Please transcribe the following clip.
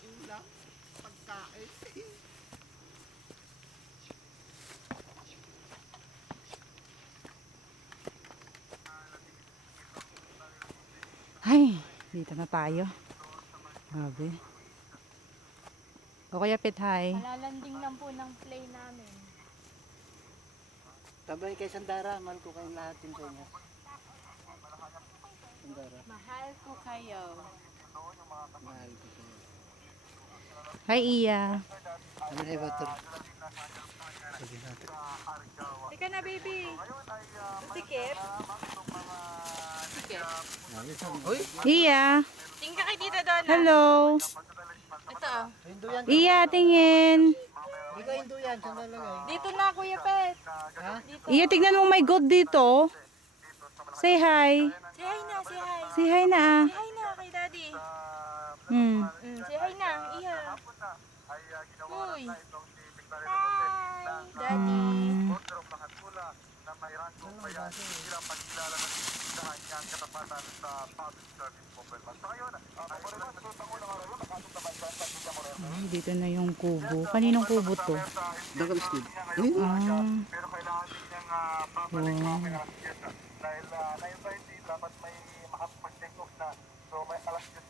Ulam, pagkain. Ay, dito na tayo. Grabe. O kaya pit, hi. Malalanding lang po ng play namin. Tabay kay Sandara, mahal ko kayong lahat yung sa inyo. Sandara, Mahal ko kayo. mahal ko kayo. Hi, Iya. Ano na water? Sabi natin. Ika na, baby. Sikip. Sikip. Uy! Iya. Tingin ka kay Tita Donna. Hello. Ito. Hinduyan. Iya, tingin. Hindi ka hinduyan, saan lalagay? Dito na, Kuya Pet. Ha? Dito. Iya, tignan mo, my God dito. Say hi. Say hi na, say hi. Say hi na. Say hi na kay Daddy. Say hi na, Iha. Uy. Hi, Daddy. Dito na yung kubo. Kaninong kubo to? Dagal speed. Ah. Wow. dahil 9:30 dapat may makapag-take off na. So may alas 10